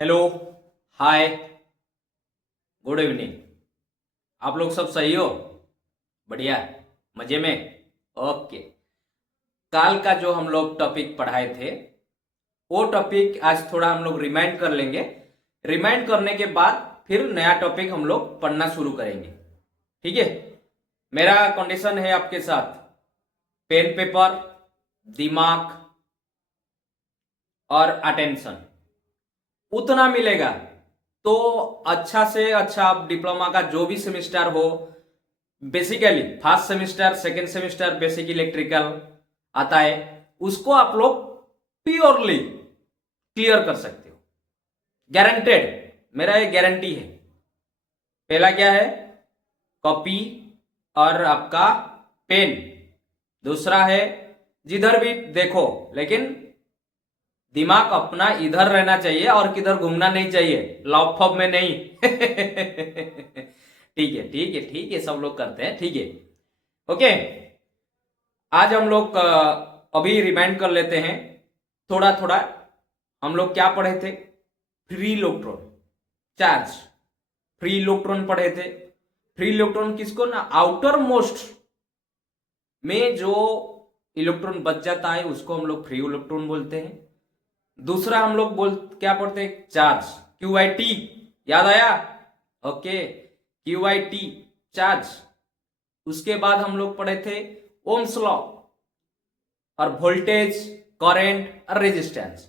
Hello, हाय, good evening. आप लोग सब सही हो? बढ़िया, मजे में। ओके। कल का जो हम लोग टॉपिक पढ़ाए थे वो टॉपिक आज थोड़ा हम लोग रिमाइंड कर लेंगे। रिमाइंड करने के बाद फिर नया टॉपिक हम लोग पढ़ना शुरू करेंगे। ठीक है? मेरा कंडीशन है आपके साथ, पेन पेपर, दिमाग और अटेंशन उतना मिलेगा तो अच्छा से अच्छा आप डिप्लोमा का जो भी सेमेस्टर हो, basically first semester second semester basic electrical आता है, उसको आप लोग प्योरली क्लियर कर सकते हो। गारंटेड, मेरा ये गारंटी है। पहला क्या है? कॉपी और आपका पेन। दूसरा है, जिधर भी देखो लेकिन दिमाग अपना इधर रहना चाहिए और किधर घूमना नहीं चाहिए, लॉपफॉप में नहीं। ठीक है, ठीक है, ठीक है, सब लोग करते हैं, ठीक है। ओके, आज हम लोग अभी रिमाइंड कर लेते हैं थोड़ा थोड़ा। हम लोग क्या पढ़े थे? Free electron charge, free electron पढ़े थे। फ्री इलेक्ट्रॉन किसको ना, आउटर मोस्ट में जो इलेक्ट्रॉन बच जाता है उसको हम लोग फ्री इलेक्ट्रॉन बोलते हैं। दूसरा हम लोग क्या पढ़ते हैं? Charge, Q I T. याद आया? Okay, Q I T charge. उसके बाद हम लोग पढ़े थे ओम्स लॉ और वोल्टेज, करंट और रेजिस्टेंस।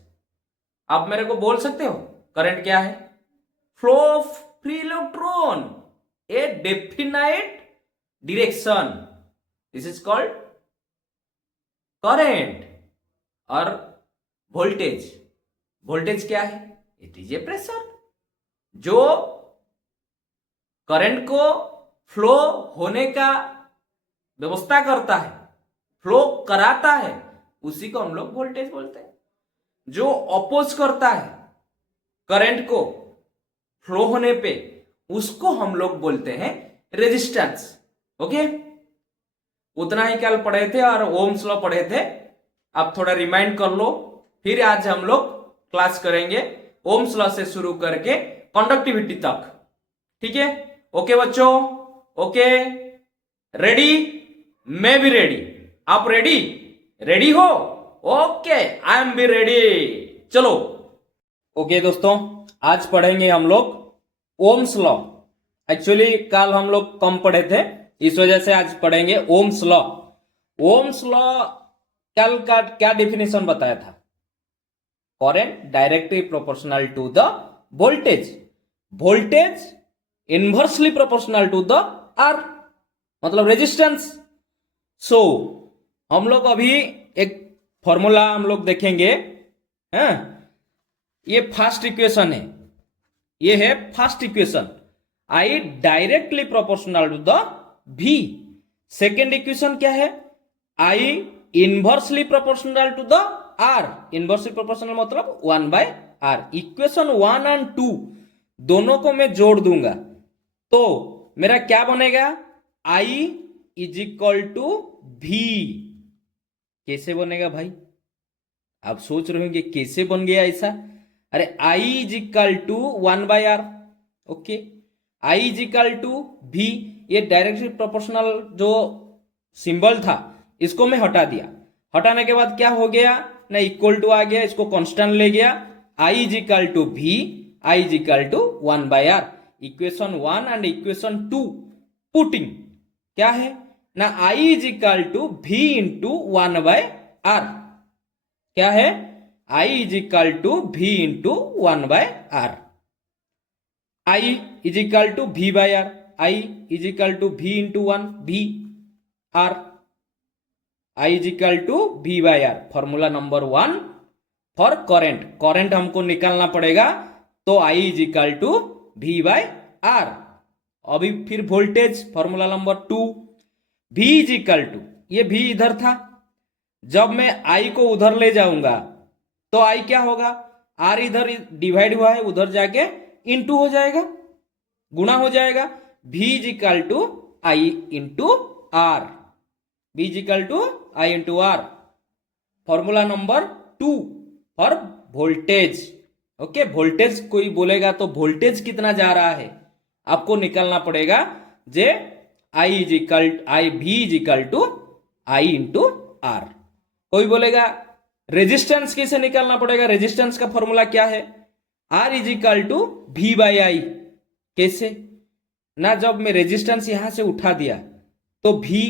आप मेरे को बोल सकते हो करंट क्या है? Flow of free electron A definite direction, this is called current. और वोल्टेज, वोल्टेज क्या है? इट इज ए प्रेशर जो करंट को फ्लो होने का व्यवस्था करता है, फ्लो कराता है, उसी को हम लोग वोल्टेज बोलते हैं। जो अपोज करता है करंट को फ्लो होने पे, उसको हम लोग बोलते हैं रेजिस्टेंस। ओके, उतना ही कल पढ़े थे और ओम्स लॉ पढ़े थे। आप थोड़ा रिमाइंड कर लो, फिर आज हम लोग क्लास करेंगे ओम्स लॉ से शुरू करके कंडक्टिविटी तक। ठीक है? ओके बच्चों, ओके, रेडी? मैं भी रेडी। आप रेडी? रेडी हो? ओके, आई एम भी रेडी। चलो, ओके दोस्तों, आज पढ़ेंगे हम लोग ओम्स लॉ। एक्चुअली कल हम लोग कम पढ़े थे, इस वजह से आज पढ़ेंगे ओम्स लॉ। ओम्स लॉ कल का क्या डिफिनेशन बताया था? Current directly proportional to the voltage, voltage inversely proportional to the R, मतलब रेजिस्टेंस। सो हम लोग अभी एक फॉर्मूला हम लोग देखेंगे। हैं, ये फर्स्ट इक्वेशन है, ये है first equation, I directly proportional to the V. Second equation क्या है? I inversely proportional to the R. Inversely proportional मतलब 1/r। इक्वेशन 1 एंड 2 दोनों को मैं जोड़ दूंगा तो मेरा क्या बनेगा? I इज इक्वल टू भी। कैसे बनेगा भाई? आप सोच रहे होंगे कैसे बन गया ऐसा? अरे I is equal to 1/r। Okay, I is equal to V. ये डायरेक्टली प्रोपोर्शनल जो सिंबल था इसको मैं हटा दिया। हटाने के बाद क्या हो गया ना, इक्वल टू आ गया, इसको कांस्टेंट ले गया। I is equal to V, I is equal to 1/r। Equation 1 and equation 2 putting क्या है ना, I is equal to V into 1/r। क्या है? I is equal to V into 1/r। I is equal to V by R, I is equal to V into 1, V R. I is equal to V by R. Formula number 1 for current, current हमको निकालना पड़ेगा तो I is equal to V by R. अभी फिर voltage, formula number 2, V is equal to, ये V इधर था, जब मैं I को उधर ले जाऊंगा तो I क्या होगा? R इधर डिवाइड हुआ है, उधर जाके इनटू हो जाएगा, गुणा हो जाएगा। V is equal to I into R, V is equal to I into R। Formula number 2 for voltage, okay, voltage कोई बोलेगा तो वोल्टेज कितना जा रहा है आपको निकालना पड़ेगा। J I V is equal to I into R. कोई बोलेगा रेजिस्टेंस कैसे निकालना पड़ेगा, रेजिस्टेंस का फॉर्मूला क्या है, R is equal to V by I. कैसे ना, जब मैं रेजिस्टेंस यहां से उठा दिया तो वी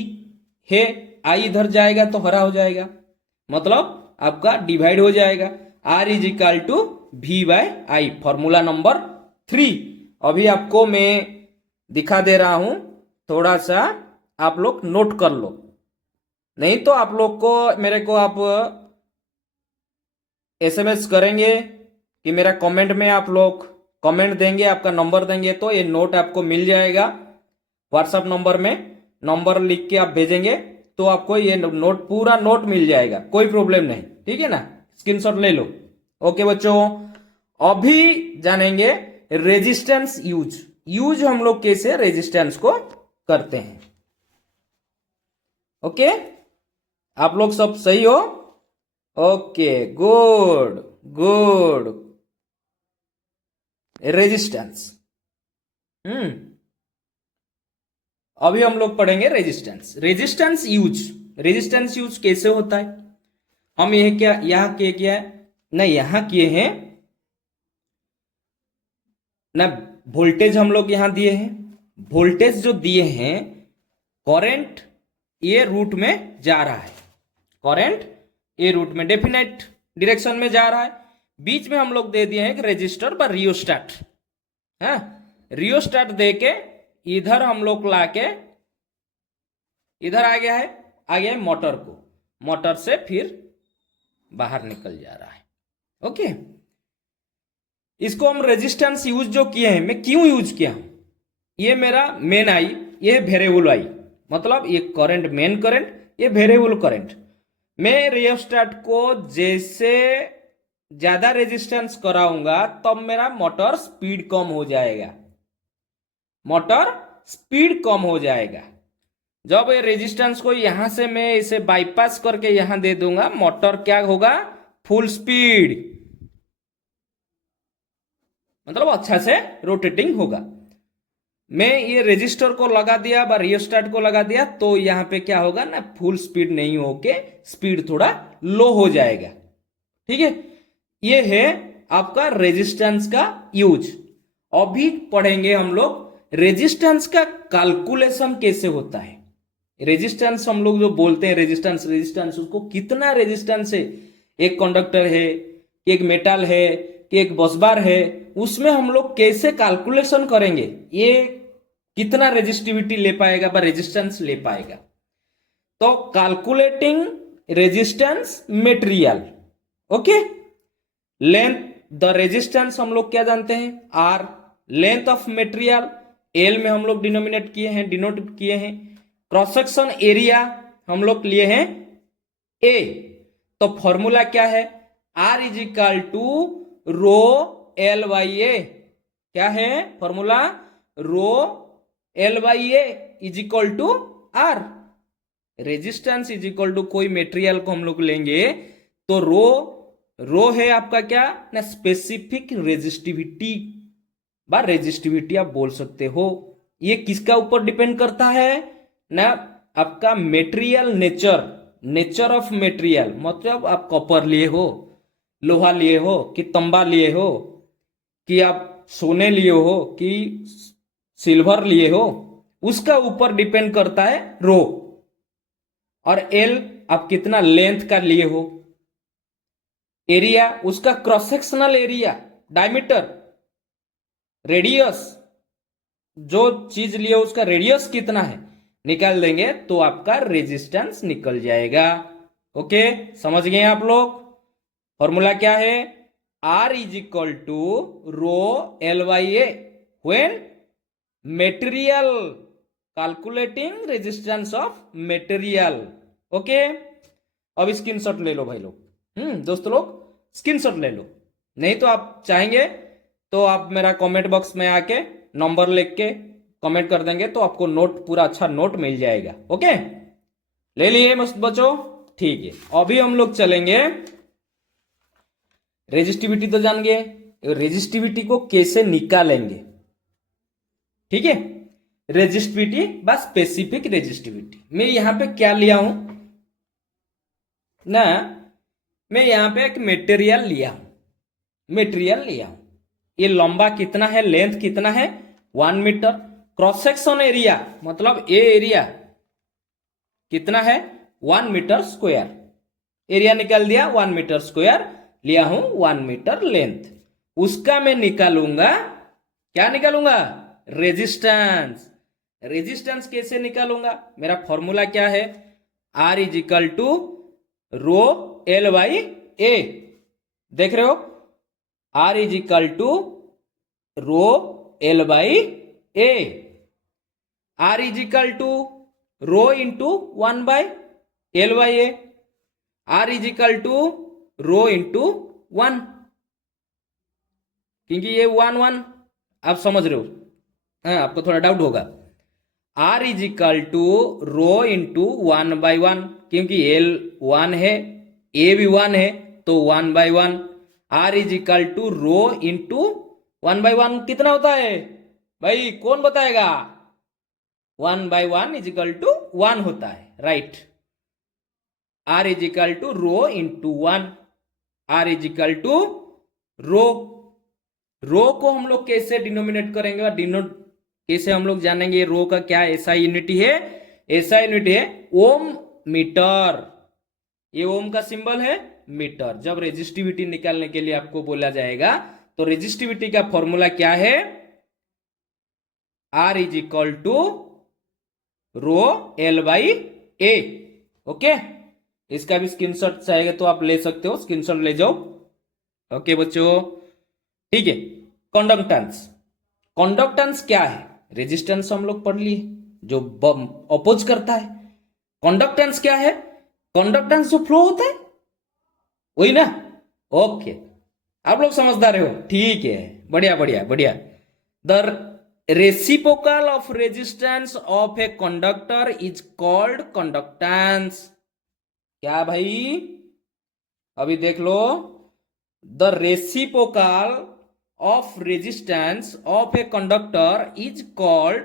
है, आई इधर जाएगा तो हरा हो जाएगा, मतलब आपका डिवाइड हो जाएगा। R is equal to V by I, formula number 3। अभी आपको मैं दिखा दे रहा हूं, थोड़ा सा आप लोग नोट कर लो, नहीं तो आप लोग को मेरे को आप एसएमएस करेंगे कि मेरा कमेंट में आप लोग कमेंट देंगे, आपका नंबर देंगे तो ये नोट आपको मिल जाएगा व्हाट्सएप नंबर में। नंबर लिख के आप भेजेंगे तो आपको ये नोट, पूरा नोट मिल जाएगा, कोई प्रॉब्लम नहीं, ठीक है ना। स्क्रीनशॉट ले लो। ओके बच्चों, अभी जानेंगे रेजिस्टेंस यूज हम लोग कैसे रेजिस्टेंस को करते हैं। ओके, आप लोग सब सही हो? Okay, good good. रेजिस्टेंस, अभी हम लोग पढ़ेंगे रेजिस्टेंस यूज कैसे होता है। हम यह क्या यहां किया है ना, यहां किए हैं ना, वोल्टेज हम लोग यहां दिए हैं, वोल्टेज जो दिए हैं, करंट ये रूट में जा रहा है, करंट ये रूट में डेफिनेट डायरेक्शन में जा रहा है। बीच में हम लोग दे दिए हैं एक रेजिस्टर व रियोस्टेट, है रियोस्टेट दे के इधर हम लोग लाके इधर आ गया है मोटर को, मोटर से फिर बाहर निकल जा रहा है। ओके, इसको हम रेजिस्टेंस यूज जो किए हैं, मैं क्यों यूज किया हूं, ये मेरा मेन आई, ये वेरिएबल आई, मतलब ये करंट मेन करंट, ये वेरिएबल करंट। मैं रियोस्टेट को जैसे ज्यादा रेजिस्टेंस कराऊंगा तब मेरा मोटर स्पीड कम हो जाएगा, मोटर स्पीड कम हो जाएगा। जब ये रेजिस्टेंस को यहां से मैं इसे बाईपास करके यहां दे दूंगा, मोटर क्या होगा, फुल स्पीड, मतलब अच्छा से रोटेटिंग होगा। मैं ये रेजिस्टर को लगा दिया व रियोस्टेट को लगा दिया तो यहां पे क्या होगा ना, फुल स्पीड नहीं होके स्पीड थोड़ा लो हो जाएगा। ठीक है, ये है आपका रेजिस्टेंस का यूज। अभी पढ़ेंगे हम लोग रेजिस्टेंस का कैलकुलेशन कैसे होता है। रेजिस्टेंस हम लोग जो बोलते हैं रेजिस्टेंस उसको कितना रेजिस्टेंस है, एक कंडक्टर है कि एक मेटल है कि एक बसबार है, उसमें हम लोग कैसे कैलकुलेशन करेंगे, ये कितना रेजिस्टिविटी ले पाएगा व रेजिस्टेंस ले पाएगा। तो calculating resistance material, okay. Length the resistance हम लोग क्या जानते हैं, R, length of material L में हम लोग डिनोमिनेट किए हैं, डिनोट किए हैं। क्रॉस सेक्शन एरिया हम लोग लिए हैं ए, तो फॉर्मूला क्या है, R is equal to rho L by A, क्या है formula, rho L by A is equal to R. Resistance is equal to कोई मेटेरियल को हम लोग लेंगे तो रो है आपका क्या ना, स्पेसिफिक रेजिस्टिविटी बा रेजिस्टिविटी आप बोल सकते हो। ये किसका ऊपर डिपेंड करता है ना, आपका मेटेरियल नेचर ऑफ मेटेरियल, मतलब आप कॉपर लिए हो, लोहा लिए हो कि तांबा लिए हो कि आप सोने लिए हो कि सिल्वर लिए हो, उसका ऊपर डिपेंड करता है रो। और एल आप कितना लेंथ का लिए हो, एरिया उसका cross sectional area, diameter, radius, जो चीज लिए उसका रेडियस कितना है निकाल देंगे तो आपका रेजिस्टेंस निकल जाएगा। ओके, समझ गए आप लोग। फॉर्मूला क्या है, R is equal to rho L by A when material, calculating resistance of material. Okay, अब स्क्रीनशॉट ले लो भाई लोग, दोस्तों लोग स्क्रीनशॉट ले लो, नहीं तो आप चाहेंगे तो आप मेरा कमेंट बॉक्स में आके नंबर लिख के कमेंट कर देंगे तो आपको नोट, पूरा अच्छा नोट मिल जाएगा। ओके, ले लिए मस्त बच्चों, ठीक है। अभी हम लोग चलेंगे, रेजिस्टिविटी तो जान गए, रेजिस्टिविटी को कैसे निकालेंगे, ठीक है। रेजिस्टिविटी व स्पेसिफिक रेजिस्टिविटी, मैं यहां पे क्या लिया हूं ना, मैं यहां पे एक मटेरियल लिया हूं, ये लंबा कितना है, लेंथ कितना है 1 मीटर, क्रॉस सेक्शन एरिया मतलब ए एरिया कितना है 1 मीटर स्क्वायर, एरिया निकाल दिया 1 मीटर स्क्वायर, लिया हूं 1 मीटर लेंथ, उसका मैं निकालूंगा, क्या निकालूंगा, रेजिस्टेंस। रेजिस्टेंस कैसे निकालूंगा, मेरा फॉर्मूला क्या है, R is equal to rho L by A, देख रहे हो, R is equal to rho L by A, R is equal to rho into 1 by L by A, R is equal to rho into 1, क्योंकि ये 1 आप समझ रहे हो, हाँ आपको थोड़ा डाउट होगा, R is equal to rho into 1 by 1, क्योंकि L 1 है, A भी 1 है, तो 1 by 1, R is equal to rho into 1 by 1 कितना होता है भाई, कौन बताएगा, 1 बाई 1 इज इक्वल टू 1 होता है, right. R is equal to rho into 1, R is equal to rho को हम लोग कैसे डिनोमिनेट करेंगे और डिनोट कैसे हम लोग जानेंगे, रो का क्या ऐसा यूनिट है, ऐसा यूनिट है ओम मीटर, ये ओम का सिंबल है मीटर। जब रेजिस्टिविटी निकालने के लिए आपको बोला जाएगा तो रेजिस्टिविटी का फॉर्मूला क्या है, R is equal to rho L by A, okay. इसका भी स्क्रीनशॉट चाहिए तो आप ले सकते हो, स्क्रीनशॉट ले जाओ, ओके बच्चों, ठीक है। कंडक्टेंस क्या है, रेजिस्टेंस हम लोग पढ़ लिए जो अपोज करता है, कंडक्टेंस क्या है, कंडक्टेंस जो फ्लो होता है वही ना, ओके आप लोग समझदार हो, ठीक है, बढ़िया बढ़िया बढ़िया। The reciprocal of resistance of a conductor is called conductance, क्या भाई अभी देख लो, the reciprocal of resistance of a conductor is called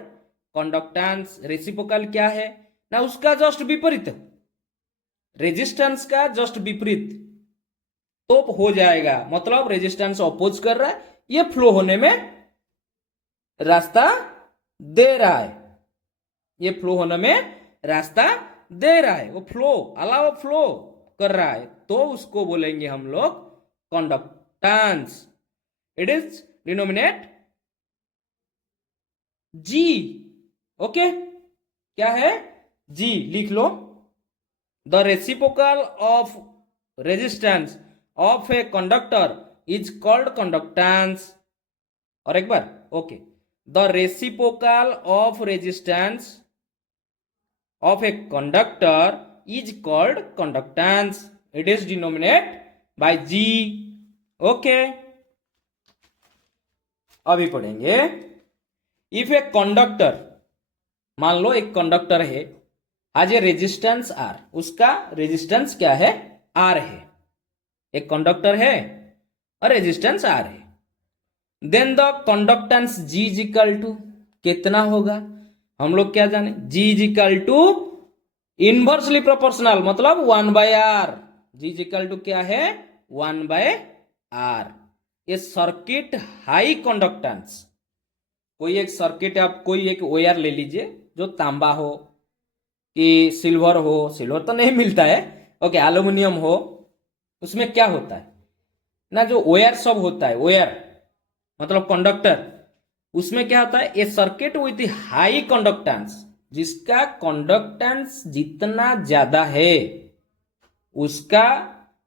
conductance. Reciprocal क्या है ना, उसका जस्ट विपरीत, रेजिस्टेंस का जस्ट विपरीत तो हो जाएगा, मतलब रेजिस्टेंस अपोज कर रहा है, ये फ्लो होने में रास्ता दे रहा है, ये फ्लो होने में रास्ता दे रहा है, वो फ्लो अलाउ फ्लो कर रहा है, तो उसको बोलेंगे हम लोग conductance. It is denominate G, okay, क्या है जी, लिख लो, the reciprocal of resistance of a conductor is called conductance, और एक बार, okay, the reciprocal of resistance of a conductor is called conductance, it is denominate by G, okay. अभी पढ़ेंगे, if a conductor, मान लो एक conductor है, आज a resistance R, उसका रेजिस्टेंस क्या है आर है, एक कंडक्टर है और रेजिस्टेंस आर है, then the conductance G is equal to कितना होगा, हम लोग क्या जाने, G is equal to inversely proportional, मतलब 1 by R, G is equal to क्या है 1 बाय आर। ये सर्किट हाई कंडक्टेंस, कोई एक सर्किट, आप कोई एक वायर ले लीजिए जो तांबा हो कि सिल्वर हो, सिल्वर तो नहीं मिलता है, ओके, एल्यूमिनियम हो, उसमें क्या होता है ना, जो वायर सब होता है, वायर मतलब कंडक्टर, उसमें क्या होता है, ये सर्किट विथ हाई कंडक्टेंस, जिसका कंडक्टेंस जितना ज्यादा है उसका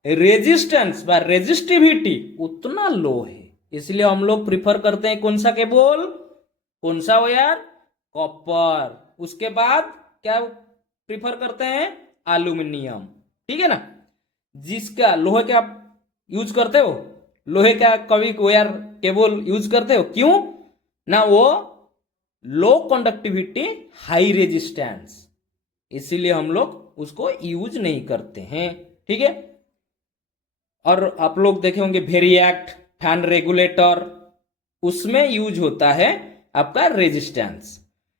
रेजिस्टेंस व रेजिस्टिविटी उतना लो है, इसलिए हम लोग प्रिफर करते हैं कौन सा केबल, कौन सा वायर, कॉपर, उसके बाद क्या प्रिफर करते हैं, एल्यूमिनियम, ठीक है ना। जिसका लोहे का आप यूज करते हो, लोहे का कभी वायर केबल यूज करते हो, क्यों ना, वो लो कंडक्टिविटी हाई रेजिस्टेंस, इसीलिए हम लोग उसको यूज नहीं करते हैं, ठीक है। और आप लोग देखे होंगे वेरिएक्ट, फैन रेगुलेटर, उसमें यूज होता है आपका resistance.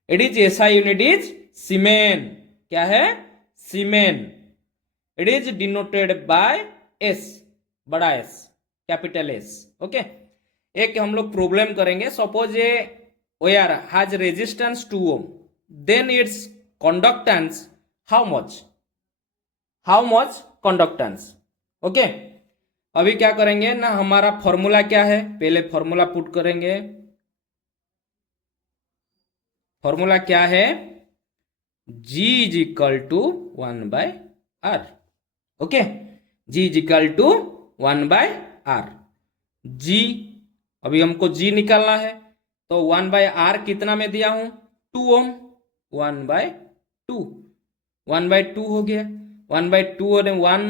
It is SI unit is siemens. क्या है? Siemens. It is denoted by S, बड़ा एस, कैपिटल एस. ओके. एक हम लोग प्रॉब्लम करेंगे. Suppose a wire has resistance 2 ohm, then its conductance how much? How much conductance? Okay. अभी क्या करेंगे ना, हमारा फॉर्मूला क्या है, पहले फॉर्मूला पुट करेंगे. फॉर्मूला क्या है? G is equal to 1/r. Okay. G is equal to 1/r. G, अभी हमको G निकालना है, तो 1/r कितना में दिया हूं? 2 ओम. 1/2, 1/2 हो गया. 1/2 और 1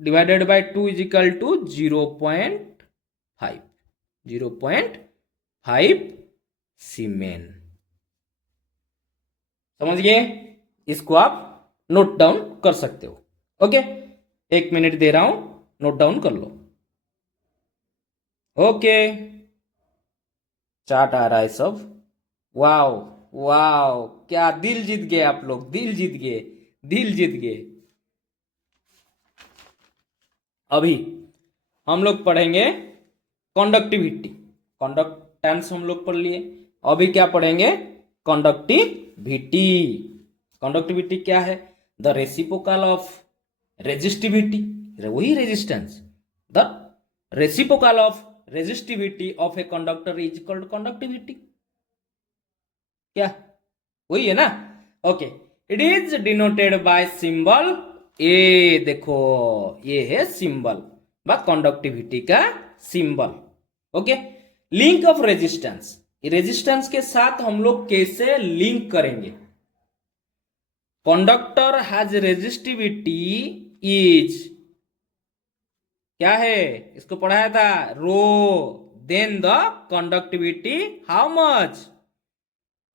divided by 2 is equal to 0.5. 0.5 सीमेन. समझ गए? इसको आप नोट डाउन कर सकते हो. ओके. 1 मिनट दे रहा हूं, नोट डाउन कर लो. ओके. चार्ट आ रहा है सब. वाओ वाओ, क्या दिल जीत गए आप लोग, दिल जीत गए, दिल जीत गए. अभी हम लोग पढ़ेंगे कंडक्टिविटी. कंडक्टेंस हम लोग पढ़ लिए. अभी क्या पढ़ेंगे? कंडक्टिविटी. कंडक्टिविटी क्या है? द रेसिप्रोकल ऑफ रेजिस्टिविटी, वही resistance. The reciprocal of resistivity of a conductor is called conductivity. क्या? वही है ना? Okay. It is denoted by symbol A. देखो ये है सिंबल, बा कंडक्टिविटी का symbol. Okay. Link of resistance. Resistance के साथ हम लोग कैसे लिंक करेंगे? कंडक्टर हैज रेजिस्टिविटी इज, क्या है? इसको पढ़ाया था, rho. Then the conductivity how much?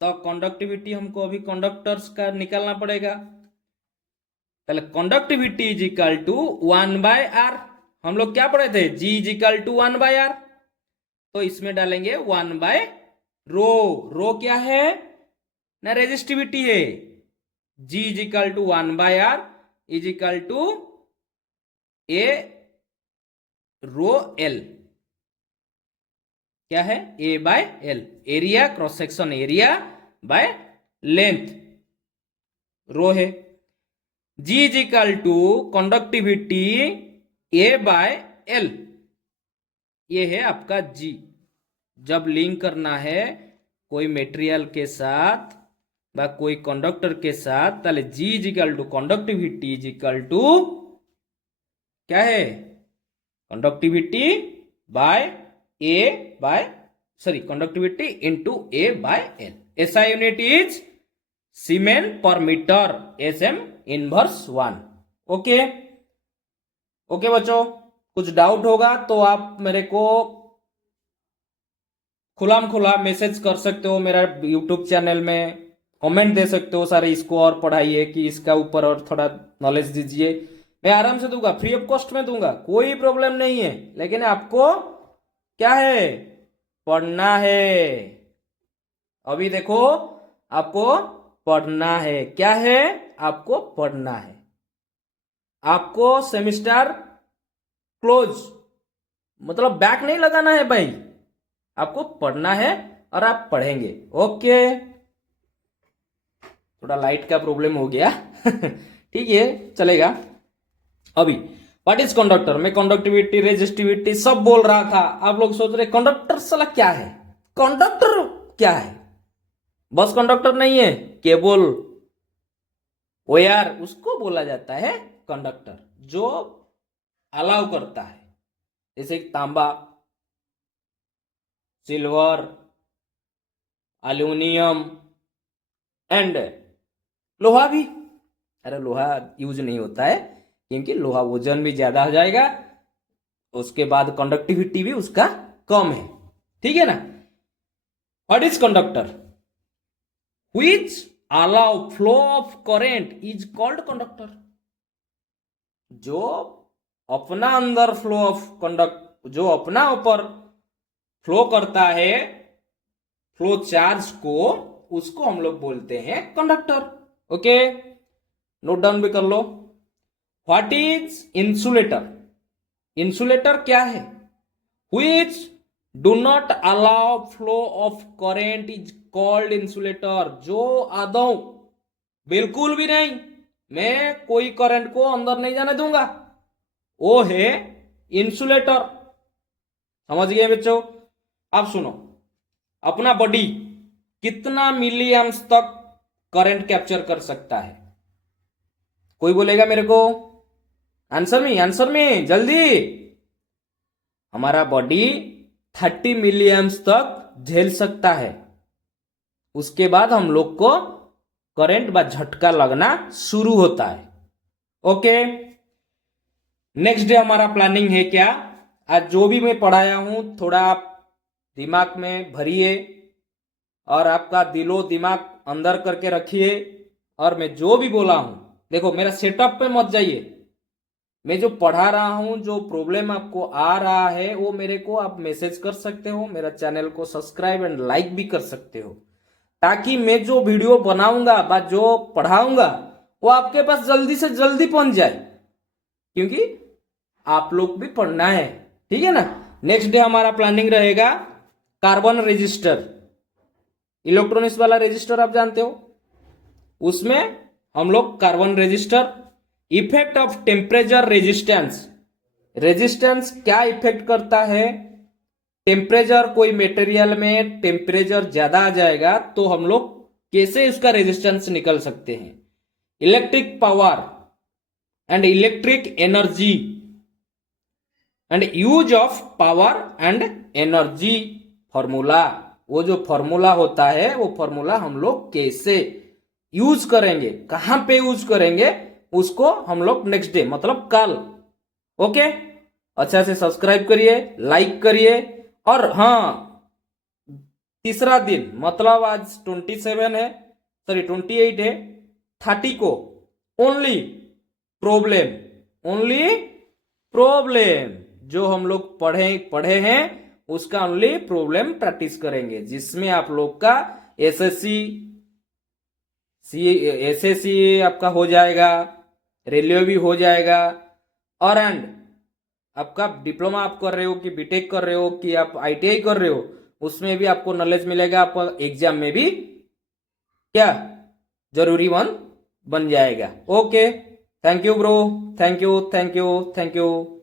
तो कंडक्टिविटी हमको अभी कंडक्टर्स का निकालना पड़ेगा. पहले conductivity is equal to 1/r. हम लोग क्या पढ़े थे? G is equal to 1/r. तो इसमें डालेंगे 1/रो. रो क्या है ना? रेजिस्टिविटी है. G is equal to 1/r is equal to A rho L. क्या है? A by L. Area, cross section area by length, rho है. G is equal to conductivity A by L. ये है आपका G. जब link करना है कोई मेटेरियल के साथ बा कोई कंडक्टर के साथ, ताले G is equal to conductivity is equal to क्या है? Conductivity by A by, sorry, conductivity into A by L. SI unit is siemens per metre. SM inverse 1. Okay. Okay बच्चों, कुछ डाउट होगा तो आप मेरे को खुलाम खुला मैसेज कर सकते हो. मेरा यूट्यूब चैनल में कमेंट दे सकते हो, सारे इसको और पढ़ाइए कि इसका ऊपर और थोड़ा नॉलेज दीजिए. मैं आराम से दूंगा, फ्री ऑफ कॉस्ट में दूंगा, कोई प्रॉब्लम नहीं है. लेकिन आपको क्या है? पढ़ना है. अभी देखो, आपको पढ़ना है. क्या है? आपको पढ़ना है. आपको सेमिस्टर क्लोज, मतलब बैक नहीं लगाना है भाई. आपको पढ़ना है और आप पढ़ेंगे. ओके. थोड़ा लाइट का प्रॉब्लम हो गया. ठीक है, चलेगा. अभी व्हाट इज कंडक्टर? मैं कंडक्टिविटी, रेजिस्टिविटी सब बोल रहा था. आप लोग सोच रहे कंडक्टर साला क्या है? कंडक्टर क्या है? बस कंडक्टर नहीं है, केबल, वायर, उसको बोला जाता है कंडक्टर, जो अलाउ करता है. जैसे तांबा, सिल्वर, एल्यूमिनियम एंड लोहा भी. अरे लोहा यूज नहीं होता है क्योंकि लोहा वजन भी ज्यादा हो जाएगा, उसके बाद कंडक्टिविटी भी उसका कम है. ठीक है ना? What is conductor? Which allow flow of current is called conductor. जो अपना अंदर फ्लो ऑफ कंडक्ट, जो अपना ऊपर फ्लो करता है फ्लो चार्ज को, उसको हम लोग बोलते हैं कंडक्टर। ओके, नोट डाउन भी कर लो। What is insulator? इंसुलेटर क्या है? Which do not allow flow of current is called insulator. जो आदौ बिल्कुल भी नहीं, मैं कोई करंट को अंदर नहीं जाने दूंगा, वो है इंसुलेटर। समझ गए बच्चों? अब सुनो, अपना बॉडी कितना मिली एम्प्स तक करंट कैप्चर कर सकता है? कोई बोलेगा मेरे को? आंसर में जल्दी। हमारा बॉडी 30 मिली एम्प्स तक झेल सकता है। उसके बाद हम लोग को करंट व झटका लगना शुरू होता है। ओके, नेक्स्ट डे हमारा प्लानिंग है क्या? आज जो भी मैं पढ़ाया हूं थोड़ा आप दिमाग में भरिए और आपका दिलो दिमाग अंदर करके रखिए। और मैं जो भी बोला हूं, देखो मेरा सेटअप पे मत जाइए। मैं जो पढ़ा रहा हूं, जो प्रॉब्लम आपको आ रहा है, वो मेरे को आप मैसेज कर सकते हो, मेरा चैनल को सब्सक्राइब एंड लाइक भी कर सकते हो, ताकि मैं जो वीडियो बनाऊंगा व जो पढ़ाऊंगा वो आपके पास जल्दी से जल्दी पहुंच जाए, क्योंकि आप लोग भी पढ़ना है। ठीक है ना? नेक्स्ट डे हमारा प्लानिंग रहेगा कार्बन रेजिस्टर, इलेक्ट्रॉनिक्स वाला रेजिस्टर आप जानते हो, उसमें हम लोग carbon resistor. Effect of temperature resistance, resistance क्या इफेक्ट करता है? टेम्परेचर, कोई मटेरियल में टेम्परेचर ज्यादा आ जाएगा तो हम लोग कैसे उसका रेजिस्टेंस निकल सकते हैं। Electric power and electric energy and use of power and energy formula. वो जो फॉर्मूला होता है वो फॉर्मूला हम लोग कैसे यूज करेंगे, कहां पे यूज करेंगे, उसको हम लोग नेक्स्ट डे मतलब कल। ओके, अच्छा से सब्सक्राइब करिए, लाइक करिए। और हाँ, तीसरा दिन मतलब आज 27 है, सॉरी 28 है, 30 को ओनली प्रॉब्लम जो हम लोग पढ़े हैं उसका ओनली प्रॉब्लम प्रैक्टिस करेंगे, जिसमें आप लोग का एसएससी आपका हो जाएगा, रेलवे भी हो जाएगा, और एंड आपका डिप्लोमा आप कर रहे हो कि बीटेक कर रहे हो कि आप आईटीआई कर रहे हो, उसमें भी आपको नॉलेज मिलेगा। आपका एग्जाम में भी क्या जरूरी बन जाएगा। Okay, thank you bro, thank you.